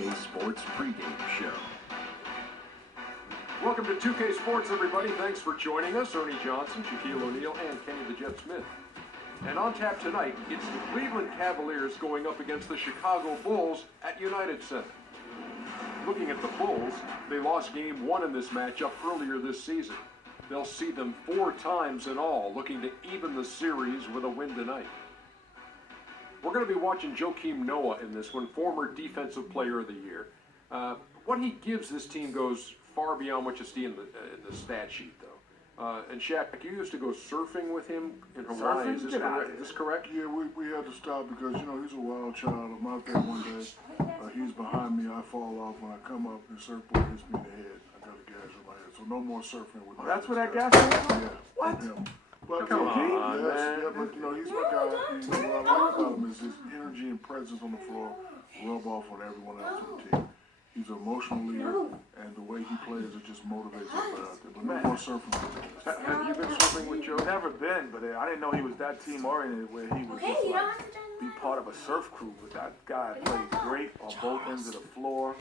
2K Sports pregame show. Welcome to 2K Sports, everybody. Thanks for joining us. Ernie Johnson, Shaquille O'Neal, and Kenny the Jet Smith. And on tap tonight, it's the Cleveland Cavaliers going up against the Chicago Bulls at United Center. Looking at the Bulls, they lost game 1 in this matchup earlier this season. They'll see them 4 times in all, looking to even the series with a win tonight. We're going to be watching Joakim Noah in this one, former Defensive Player of the Year. What he gives this team goes far beyond what you see in the stat sheet, though. And Shaq, you used to go surfing with him in Hawaii. Is this correct? Yeah, we had to stop because, you know, he's a wild child. I'm out there one day. He's behind me. I fall off. When I come up, the surfboard hits me in the head. I got a gash on my head. So no more surfing with me. That's what that gash was? Yeah. What? Yeah. But, Come on, yes, man. yeah, but, you know, he's my guy. You know, what I like about him is his energy and presence on the floor rub off on everyone else on the team. He's an emotional leader, and the way he plays, it just motivates everybody out there. But no more surfing with him. Have you been surfing with Joe? Never been, but I didn't know he was that team-oriented where he would just be part of a surf crew. But that guy plays great on both ends of the floor.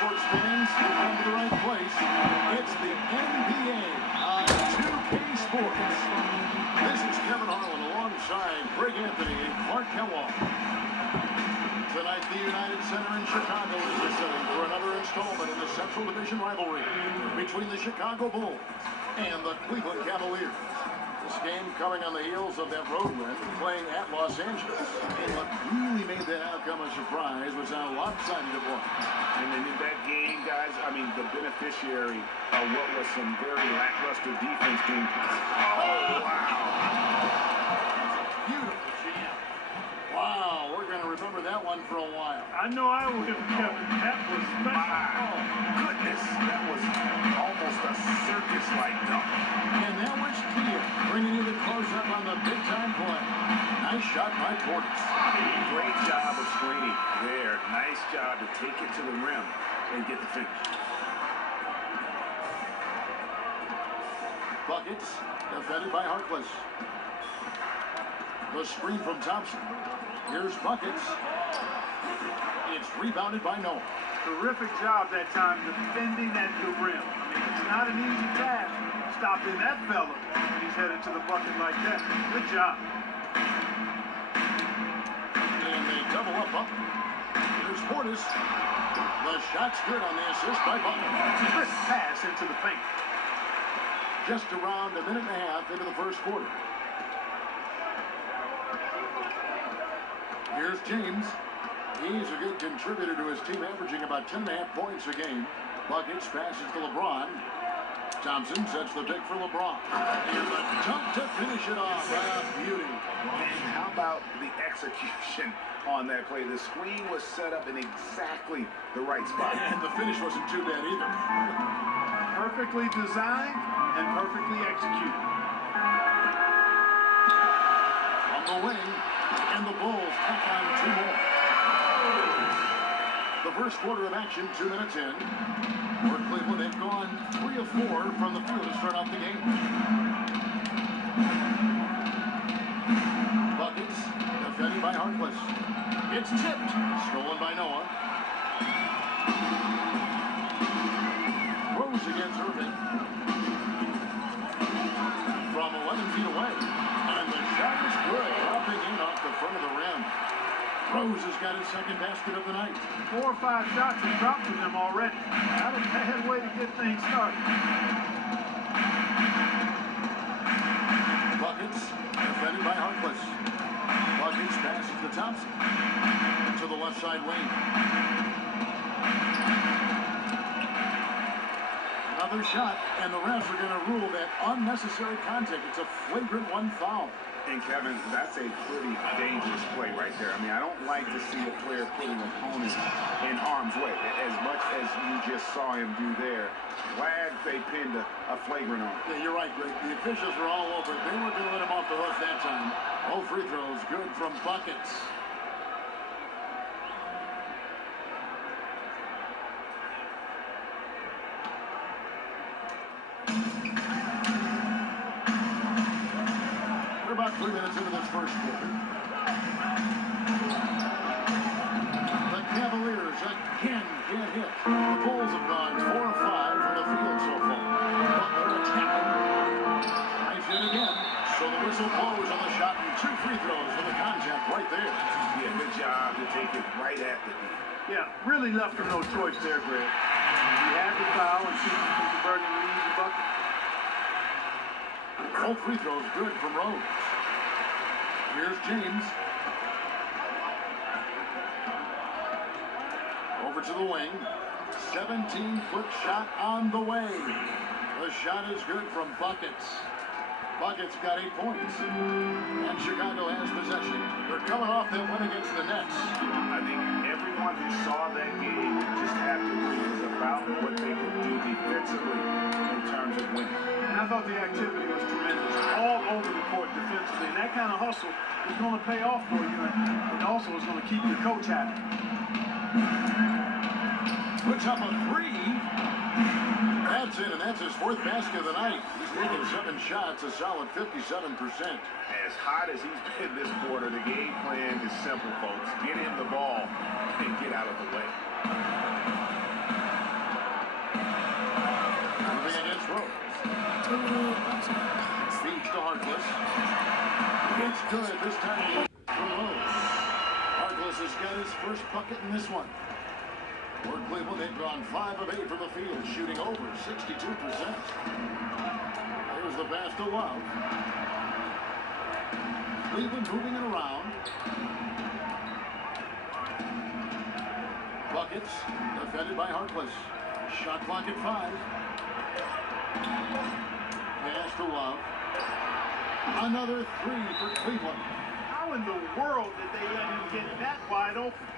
Sports fans, you've come to the right place. It's the NBA on 2K Sports. This is Kevin Harlan alongside Greg Anthony and Clark Kellogg. Tonight, the United Center in Chicago is the setting for another installment in the Central Division rivalry between the Chicago Bulls and the Cleveland Cavaliers. This game coming on the heels of that road win, playing at Los Angeles. And what really made that outcome a surprise was how lopsided it was. And in that game, guys, I mean, the beneficiary of what was some very lackluster defense being... Oh, wow. Beautiful jam. Wow, we're going to remember that one for a while. I know I will, Kevin. That was special. My goodness, that was almost a circus-like dunk. And that was Kia, bringing you the close-up on the big-time play. Nice shot by Portis. Great job of screening there. Nice job to take it to the rim and get the finish. Buckets, defended by Harkless. The screen from Thompson. Here's Buckets. It's rebounded by Noah. Terrific job that time defending at the rim. I mean, it's not an easy task stopping that fella when he's headed to the bucket like that. Good job. And they double up. Here's Portis. The shot's good on the assist by Buckets. Quick pass into the paint. Just around a minute and a half into the first quarter. Here's James. He's a good contributor to his team, averaging about 10.5 points a game. Buckets passes to LeBron. Thompson sets the pick for LeBron. And the dunk to finish it off. Beauty. And how about the execution on that play? The screen was set up in exactly the right spot. And the finish wasn't too bad either. Perfectly designed and perfectly executed. On the wing, and the Bulls tack on 2 more. The first quarter of action, 2 minutes in. For Cleveland, they've gone 3 of 4 from the field to start off the game. Buckets, defended by Harkless. It's tipped, stolen by Noah. Rose against Irving. From 11 feet away. And the shot is good, dropping in off the front of the rim. Rose has got his second basket of the night. 4 or 5 shots have dropped from them already. Not a bad way to get things started. Buckets, defended by Harkless. Buckets passes to Thompson. To the left side wing. Another shot, and the refs are going to rule that unnecessary contact. It's a flagrant 1 foul. And Kevin, that's a pretty dangerous play right there. I mean, I don't like to see a player putting opponents in harm's way. As much as you just saw him do there, glad they pinned a flagrant on. Yeah, you're right, Greg. The officials were all over it. They weren't going to let him off the hook that time. All free throws good from Buckets. And the contact right there. Yeah, good job to take it right at the knee. Yeah, really left him no choice there, Greg. He had the foul and keep him from converting an easy bucket. All free throws good from Rose. Here's James. Over to the wing. 17-foot shot on the way. The shot is good from Buckets. Buckets got 8 points. And Chicago has possession. They're coming off that win against the Nets. I think everyone who saw that game would just have to agree it was about what they could do defensively in terms of winning. And I thought the activity was tremendous, all over the court defensively. And that kind of hustle is going to pay off for you. And it also is going to keep your coach happy. Puts up a three. That's in, and that's his 4th basket of the night. He's taken 7 shots, a solid 57%. As hot as he's been this quarter, the game plan is simple, folks. Get him the ball and get out of the way. Moving against Rose. Feeds to Harkless. It's good this time from Rose. Harkless has got his first bucket in this one. For Cleveland, they've gone 5 of 8 from the field, shooting over 62%. Here's the pass to Love. Cleveland moving it around. Buckets, defended by Harkless. Shot clock at 5. Pass to Love. Another 3 for Cleveland. How in the world did they let him get that wide open?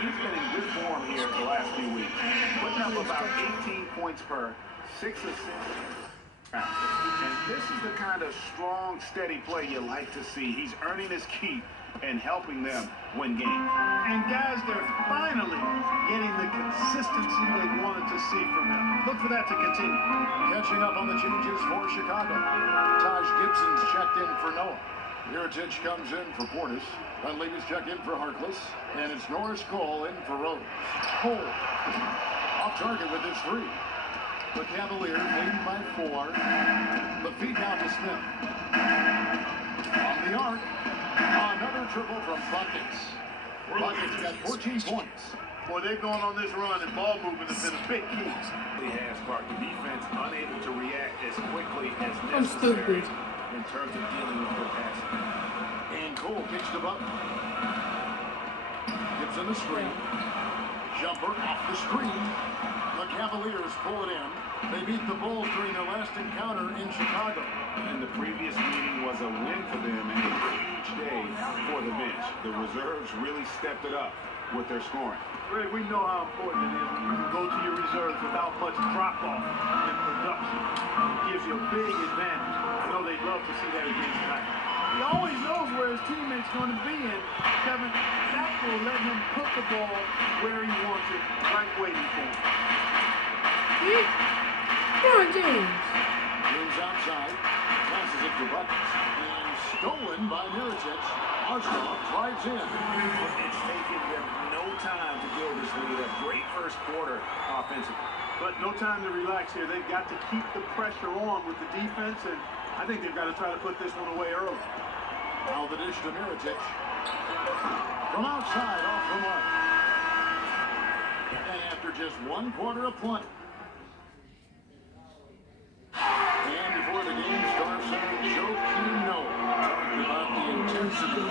He's been in good form here the last few weeks. Putting up about 18 points per 6 assists. And this is the kind of strong, steady play you like to see. He's earning his keep and helping them win games. And guys, they're finally getting the consistency they wanted to see from him. Look for that to continue. Catching up on the changes for Chicago. Taj Gibson's checked in for Noah. Mirotic comes in for Portis. Dunleavy's checked in for Harkless. And it's Norris Cole in for Rose. Cole off target with his 3. The Cavaliers leading by 4. The feed down to Smith. On the arc. Another triple from Buckets. Buckets got 14 points. Boy, they've gone on this run, and ball movement has been a big key. He has, Clark, the defense unable to react as quickly as I'm necessary stupid. in terms of dealing with their passing. And Cole kicks the button. Gibson the screen. Jumper off the screen. The Cavaliers pull it in. They beat the Bulls during their last encounter in Chicago. And the previous meeting was a win for them and a huge day for the bench. The reserves really stepped it up with their scoring. Greg, we know how important it is when you can go to your reserves without much drop-off in production. It gives you a big advantage. I know they'd love to see that again tonight. He always knows where his teammate's going to be, and Kevin, that will let him put the ball where he wants it, right waiting for him. Come on, James. Moves outside. Passes it to Buckets. And stolen by Mirotic. Arsenal drives in. It's taken them no time to build this lead. A great first quarter offensively. But no time to relax here. They've got to keep the pressure on with the defense, and I think they've got to try to put this one away early. Now the dish to Mirotic. From outside, off the mark. And after just 1 quarter of play. And before the game starts, Joe Kino talking about the intensity.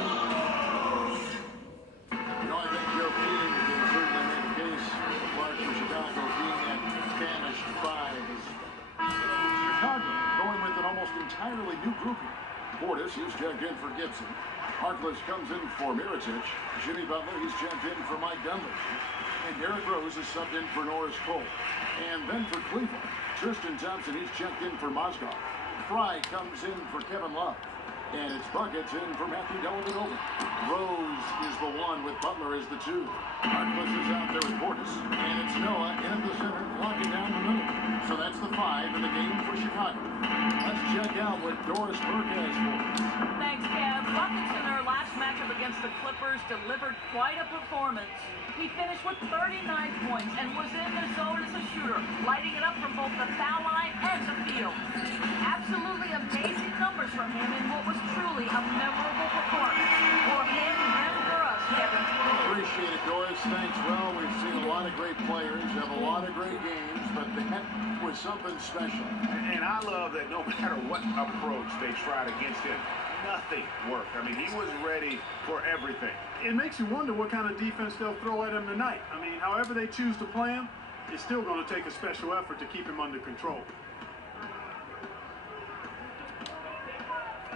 I think Joe Kino can certainly make a case for Clark for Chicago being that famished 5. Chicago going with an almost entirely new grouping. Portis, he's checked in for Gibson. Harkless comes in for Mirotic. Jimmy Butler, he's checked in for Mike Dunleavy. And Derrick Rose is subbed in for Norris Cole. And then for Cleveland, Tristan Thompson, he's checked in for Mozgov. Fry comes in for Kevin Love. And it's buckets in for Matthew Dellavedova. Rose is the one with Butler as the two. Harkless is out there with Portis. And it's Noah in at the center, locking down the middle. So that's the 5 in the game for Chicago. Let's check out what Doris Burke has for us. Thanks, Kev. Buckets in their last matchup against the Clippers delivered quite a performance. He finished with 39 points and was in the zone as a shooter, lighting it up from both the foul line and the field. Absolutely amazing numbers from him in what was truly a memorable performance for him and for us, Kevin. Appreciate it, Doris. Thanks. Well, we've seen a lot of great players, have a lot of great games, but that was something special. And I love that no matter what approach they tried against him, nothing worked. I mean, he was ready for everything. It makes you wonder what kind of defense they'll throw at him tonight. I mean, however they choose to play him, it's still going to take a special effort to keep him under control.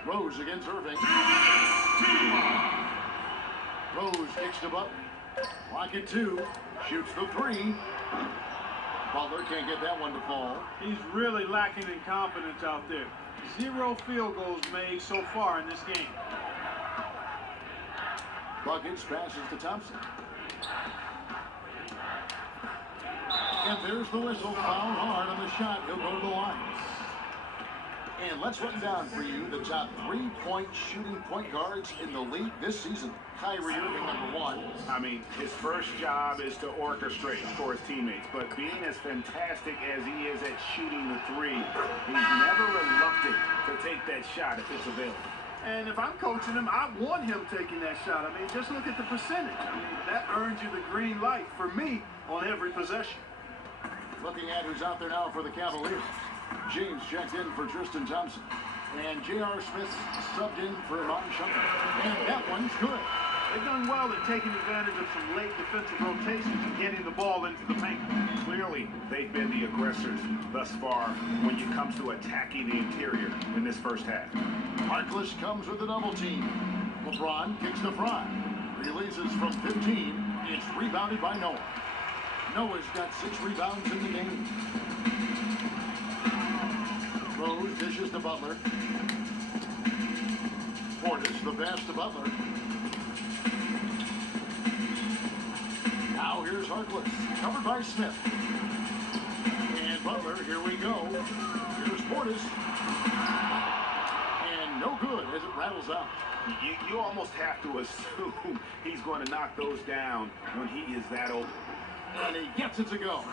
Rose against Irving. Rose kicks to Butler. Clock at 2. Shoots the 3. Butler can't get that one to fall. He's really lacking in confidence out there. 0 field goals made so far in this game. Buckets passes to Thompson. And there's the whistle. Foul hard on the shot. He'll go to the line. And let's run down for you the top 3-point shooting point guards in the league this season. Kyrie Irving, number 1. I mean, his first job is to orchestrate for his teammates, but being as fantastic as he is at shooting the 3, he's never reluctant to take that shot if it's available. And if I'm coaching him, I want him taking that shot. I mean, just look at the percentage. I mean, that earns you the green light for me on every possession. Looking at who's out there now for the Cavaliers. James checked in for Tristan Thompson. And J.R. Smith subbed in for Iman Shumpert. And that one's good. They've done well at taking advantage of some late defensive rotations and getting the ball into the paint. Clearly, they've been the aggressors thus far when it comes to attacking the interior in this first half. Harkless comes with a double team. LeBron kicks to Fry. Releases from 15. It's rebounded by Noah. Noah's got 6 rebounds in the game. Rose dishes to Butler. Portis, the pass to Butler. Now here's Harkless, covered by Smith. And Butler, here we go. Here's Portis. And no good as it rattles out. You almost have to assume he's going to knock those down when he is that open. And he gets it to go.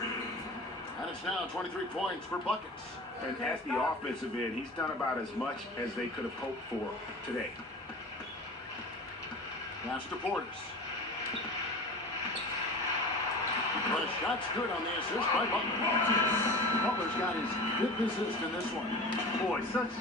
And it's now 23 points for Buckets. And as the offensive end, he's done about as much as they could have hoped for today. Pass to Portis. But a shot's good on the assist by Butler. Butler's got his 5th assist in this one. Boy, such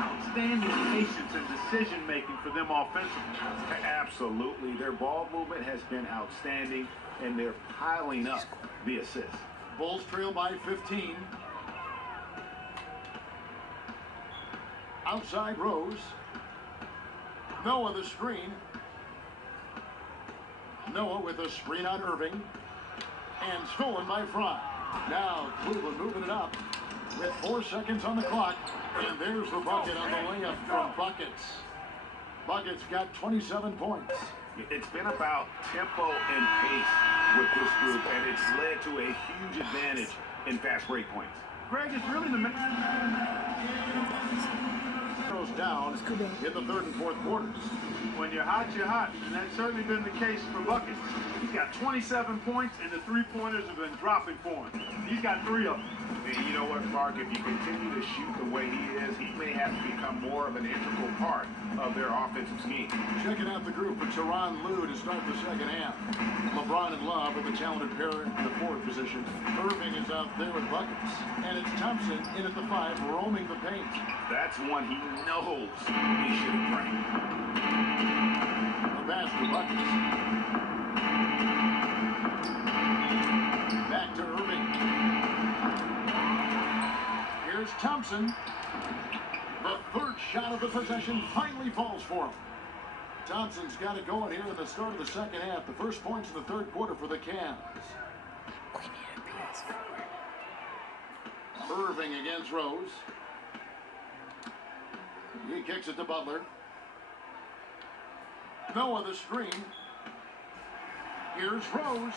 outstanding patience and decision-making for them offensively. Absolutely. Their ball movement has been outstanding, and they're piling up the assists. Bulls trail by 15. Outside Rose. Noah the screen. Noah with a screen on Irving. And stolen by Fry. Now Cleveland moving it up with 4 seconds on the clock. And there's the bucket on the layup from Buckets. Buckets got 27 points. It's been about tempo and pace with this group, and it's led to a huge advantage in fast break points. Greg, it's really the Goes down in the 3rd and 4th quarters. when you're hot, and that's certainly been the case for Buckets. He's got 27 points, and the three-pointers have been dropping for him. He's got 3 of them. And you know what, Mark? If you continue to shoot the way he is, he may have to become more of an integral part of their offensive scheme. Checking out the group with Tyronn Lue to start the second half. LeBron and Love are the talented pair in the 4th position. Irving is out there with Buckets. And it's Thompson in at the 5, roaming the paint. That's one he knows he should have framed. The pass to Buckets. Back to Irving. Here's Thompson. The 3rd shot of the possession finally falls for him. Thompson's got it going here in the start of the second half. The first points in the 3rd quarter for the Cavs. We need a PS4. Irving against Rose. He kicks it to Butler. Noah the screen. Here's Rose.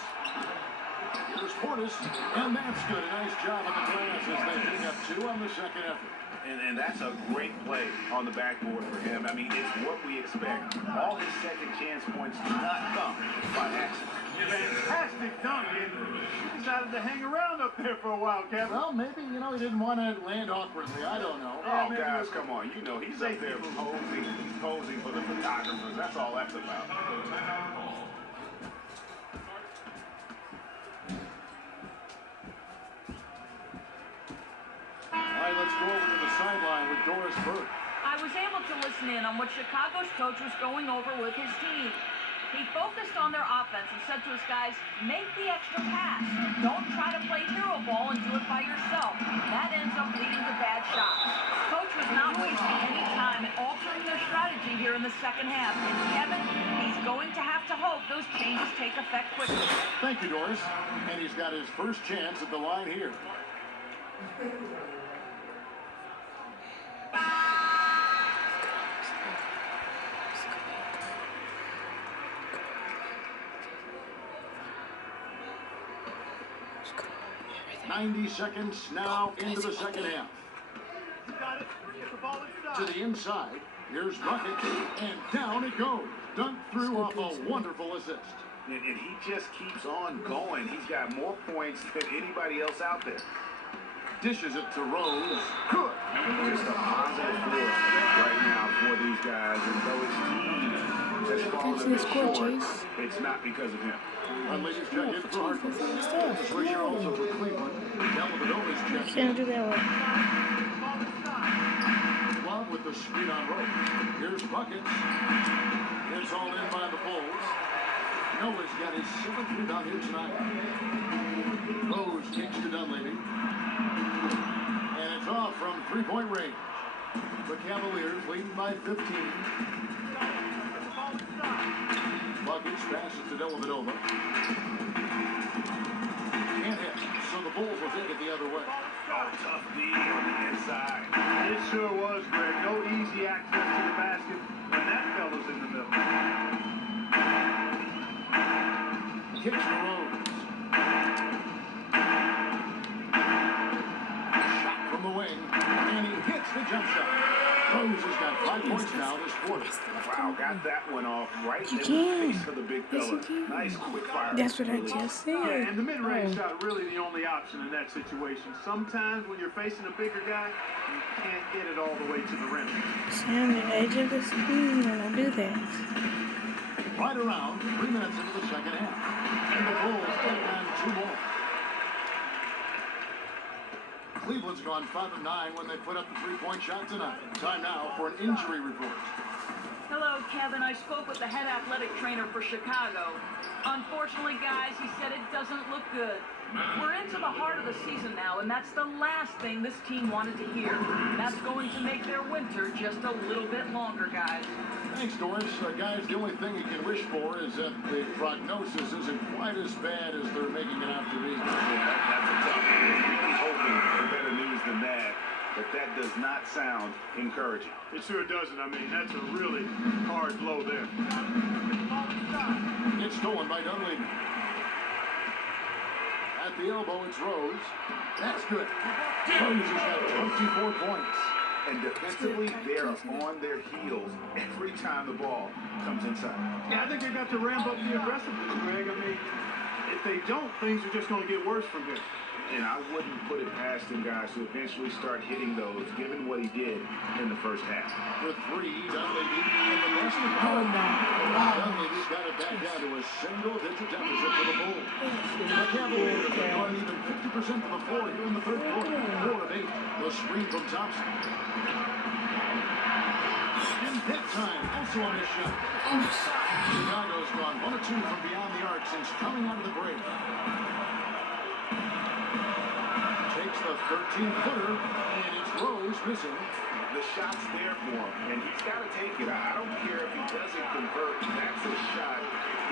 Here's Portis. And that's good. A nice job on the glass as they pick up 2 on the second effort. And that's a great play on the backboard for him. I mean, it's what we expect. All his second chance points do not come by accident. Fantastic dunk, and he decided to hang around up there for a while, Kevin. Well, maybe, he didn't want to land awkwardly. I don't know. Oh, guys, come on. He's up there posing. He's posing for the photographers. That's all that's about. All right, let's go over to the sideline with Doris Burke. I was able to listen in on what Chicago's coach was going over with his team. He focused on their offense and said to his guys, make the extra pass. Don't try to play hero ball and do it by yourself. That ends up leading to bad shots. Coach was not wasting any time in altering their strategy here in the second half. And Kevin, he's going to have to hope those changes take effect quickly. Thank you, Doris. And he's got his first chance at the line here. 90 seconds now into the second half. To the inside. Here's Bucket. And down it goes. Dunked through off a wonderful assist. And he just keeps on going. He's got more points than anybody else out there. Dishes it to Rose. Good. Just a positive force right now for these guys. And though his team has fallen a bit short, it's not because of him. Ladies check in for Hartford. Switcher also for Cleveland. Dellavedova's check in. Can't do that one. Love with the screen on Rose. Here's Buckets. It's all in by the Bulls. Noah's got his 7th rebound here tonight. Rose kicks to Dunleavy. And it's off from three-point range. The Cavaliers leading by 15. Buckets passes to Dellavedova. Can't hit, so the Bulls will take it the other way. Oh, tough D on the inside. It sure was, Greg. No easy access to the basket when that fella's in the middle. Kicks to Rose. Shot from the wing, and he hits the jump shot. Rose has got 5 points now this quarter. Wow, got that one off right in the face of the big fella. Nice quick fire. That's what I just said. Yeah, and the mid-range shot really the only option in that situation. Sometimes when you're facing a bigger guy, you can't get it all the way to the rim. See, I'm the edge of the screen when I do that. Right around 3 minutes into the second half. And the Bulls take on 2 more. Cleveland's gone 5 of 9 when they put up the 3-point shot tonight. Time now for an injury report. Hello, Kevin. I spoke with the head athletic trainer for Chicago. Unfortunately, guys, he said it doesn't look good. We're into the heart of the season now, and that's the last thing this team wanted to hear. That's going to make their winter just a little bit longer, guys. Thanks, Doris. Guys, the only thing you can wish for is that the prognosis isn't quite as bad as they're making it out to be. Yeah, that's a tough one. We're really hoping for better news than that, but that does not sound encouraging. It sure doesn't. I mean, that's a really hard blow there. It's stolen by Dunleavy. At the elbow, it's Rose. That's good. Rose has got 24 points. And defensively, they're on their heels every time the ball comes inside. Yeah, I think they've got to ramp up the aggressiveness, Greg. I mean, if they don't, things are just going to get worse from here. And I wouldn't put it past him, guys, to eventually start hitting those, given what he did in the first half. For 3, Dunleavy in the best of Dunleavy's got it back down to a single-digit deficit for the Bulls. The Cavaliers have gone even 50% to the floor here in the third quarter. 4 of 8. The screen from Thompson. In hit time, also on this shot. Chicago's gone 1 of 2 from beyond the arc since coming out of the break. Takes the 13-footer, and it's Rose missing. The shot's there for him, and he's got to take it. I don't care if he doesn't convert. That's a shot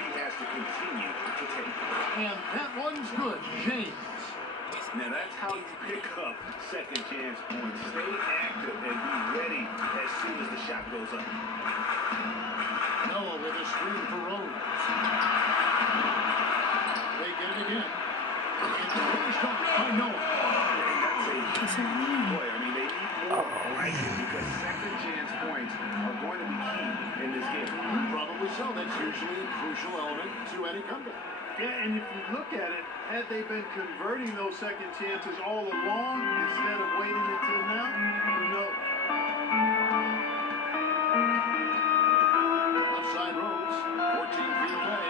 he has to continue to take. And that one's good. James. Now that's how you pick up second chance points. Stay active and be ready as soon as the shot goes up. Noah with a screen for Rose. They get it again. It's finished off by Noah. Boy, I mean, they need more like it because second chance points are going to be key in this game. Probably so. That's usually a crucial element to any comeback. Yeah, and if you look at it, had they been converting those second chances all along instead of waiting until now, who knows? Outside Rose, 14 feet away,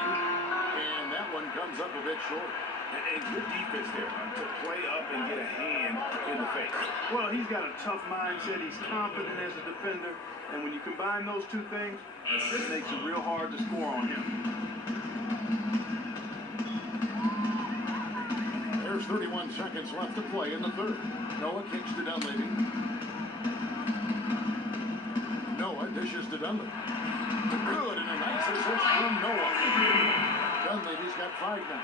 and that one comes up a bit short. And good defense there to play up and get a hand in the face. Well, he's got a tough mindset. He's confident as a defender. And when you combine those two things, it makes it real hard to score on him. There's 31 seconds left to play in the third. Noah kicks to Dunleavy. Noah dishes to Dunleavy. Good, and a nice assist from Noah. Dunleavy's got 5 now.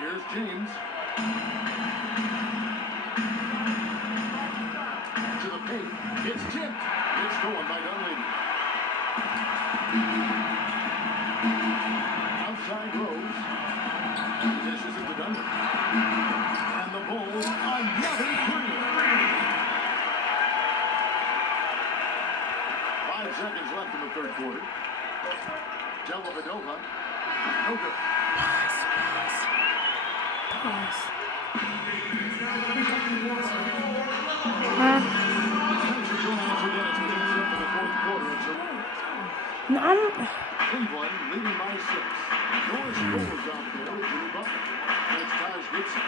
Here's James. To the paint. It's tipped. It's going by Dunleavy. Outside Rose. Dishes it to Dunleavy. And the Bulls another 3. 5 seconds left in the third quarter. Dellavedova. No good. No, Cleveland leading by 6. Norris Cole out there with Jimmy Butler. And it's Taj Gibson.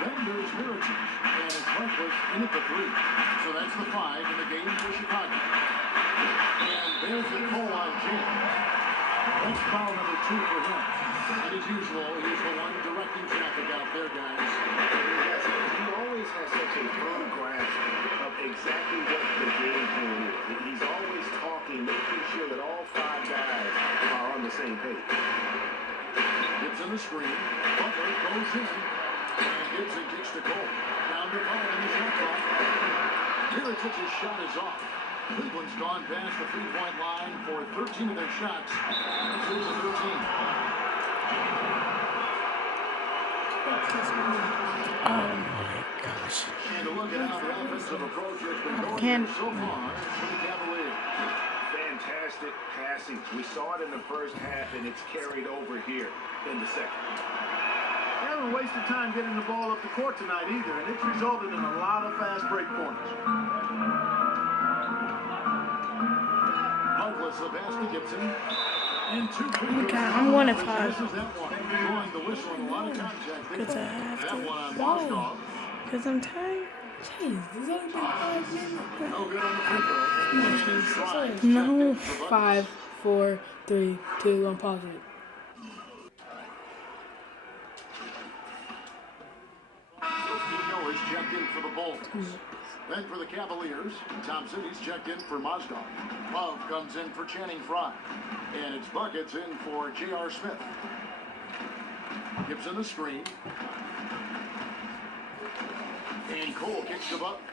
Then there's Mirotic. And it's Harkless in at the 3. So that's the 5 in the game for Chicago. And there's the Cole on James. That's foul number 2 for him. And as usual, he's the one directing traffic out there, guys. He always has such a firm grasp of exactly what the game plan is. He's always talking, making sure that all 5 guys are on the same page. Gibson the screen. Butler goes in. And Gibson kicks to Cole. Down to 5 in the shot clock. Mirotic's shot is off. Cleveland's gone past the 3-point line for 13 of their shots. It's 13. oh my gosh. And to look at how the offensive approach has been going so far for the Cavaliers. Fantastic passing. We saw it in the first half, and it's carried over here in the second. They haven't wasted time getting the ball up the court tonight either, and it's resulted in a lot of fast break points. Harkless the pass to Gibson. And 2 Okay, I'm 1 of 5. Drawing the whistle and a lot of contact. Because I have That one on to Mozgov. go. Because I'm tired. Jeez, this only been 5 minutes. No good on the free throw. No, 5, 4, 3, 2, I'm pausing it. Steve is checked in for the Bulls. Then for the Cavaliers, Tom City's checked in for Mozgov. Love comes in for Channing Frye. And it's Buckets in for J.R. Smith. Gibson the screen. And Cole kicks the bucket.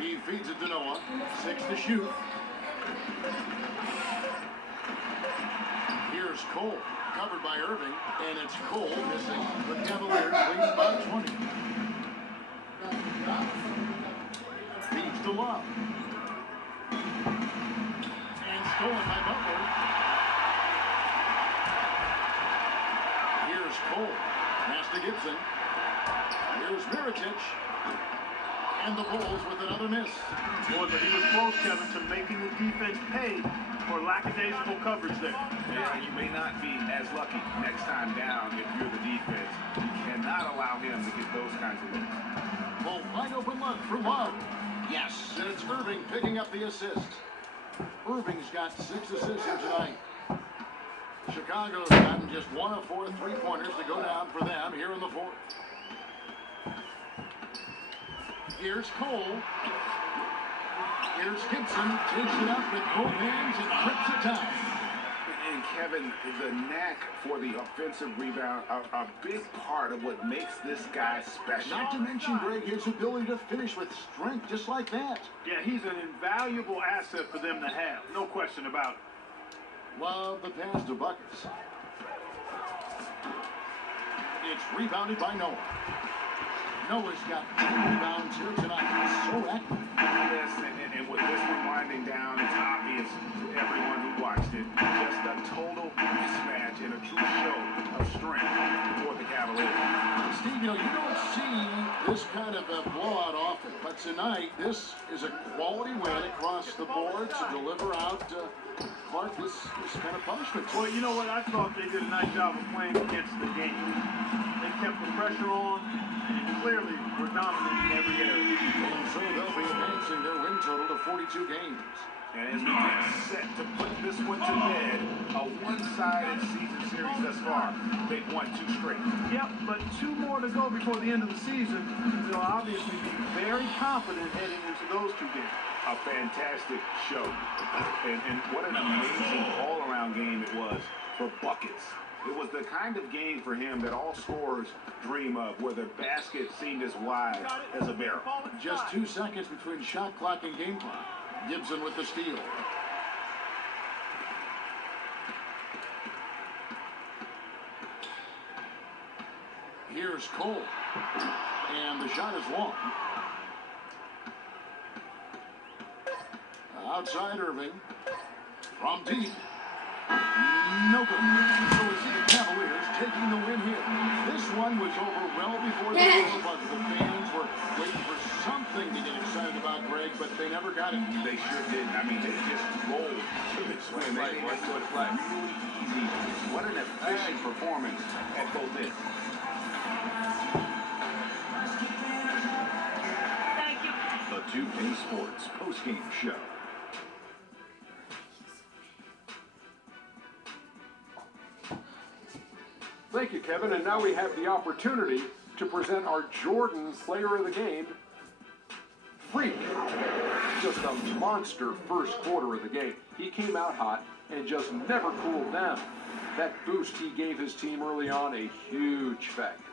He feeds it to Noah. 6 to shoot. Here's Cole, covered by Irving, and it's Cole missing. The Cavaliers lead by 20. Feeds to Love. And stolen by Butler. Here's Cole. Pass to Gibson. Here's Mirotic. And the Bulls with another miss. Boy, but he was close, Kevin, to making the defense pay for lackadaisical coverage there. Yeah, you may not be as lucky next time down if you're the defense. You cannot allow him to get those kinds of looks. Well, wide open look for Love. Yes, and it's Irving picking up the assist. Irving's got 6 assists here tonight. Chicago's gotten just 1 of 4 3-pointers to go down for them here in the fourth. Here's Cole. Here's Gibson. Takes it up with both hands and trips it down. And And Kevin, the knack for the offensive rebound, a big part of what makes this guy special. Not to mention, Greg, his ability to finish with strength just like that. Yeah, he's an invaluable asset for them to have. No question about it. Love the pass to Buckets. It's rebounded by Noah. Noah's got 2 rebounds here tonight. He's so active. Yes, and with this one winding down, it's obvious to everyone who watched it. Just a total mismatch and a true show of strength for the Cavaliers. Steve, you don't see this kind of a blowout often, but tonight, this is a quality win across the board to deliver out Clark this kind of punishment. Well, you know what? I thought they did a nice job of playing against the game. They kept the pressure on and clearly were dominant in every area. And Philadelphia advancing their win total to 42 games. And as we get set to put this one to bed, a one-sided season series thus far. They've won 2 straight. Yep, but 2 more to go before the end of the season. They'll obviously be very confident heading into those 2 games. A fantastic show. And what an amazing all-around game it was for Buckets. It was the kind of game for him that all scorers dream of, where the basket seemed as wide as a barrel. Just 2 seconds between shot clock and game clock. Gibson with the steal. Here's Cole. And the shot is long. Outside Irving. From deep. No good. So we see the Cavaliers taking the win here. This one was over well before the score buzzer. The fans were waiting for something to get excited about, Greg, but they never got it. They sure didn't. I mean, they just rolled to this win. They went to it really easy. What an efficient performance at both ends. Thank you. The 2K Sports postgame show. Thank you, Kevin. And now we have the opportunity to present our Jordan Player of the Game, Freak. Just a monster first quarter of the game. He came out hot and just never cooled down. That boost he gave his team early on, a huge factor.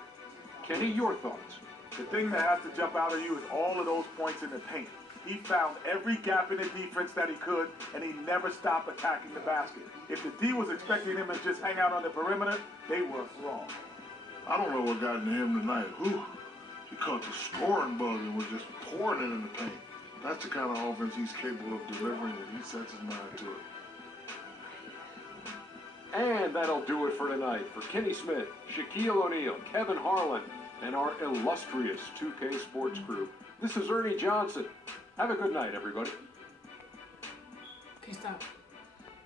Kenny, your thoughts? The thing that has to jump out at you is all of those points in the paint. He found every gap in the defense that he could, and he never stopped attacking the basket. If the D was expecting him to just hang out on the perimeter, they were wrong. I don't know what got into him tonight. He caught the scoring bug and was just pouring it in the paint. That's the kind of offense he's capable of delivering when he sets his mind to it. And that'll do it for tonight. For Kenny Smith, Shaquille O'Neal, Kevin Harlan, and our illustrious 2K Sports crew, this is Ernie Johnson. Have a good night, everybody. Okay, stop.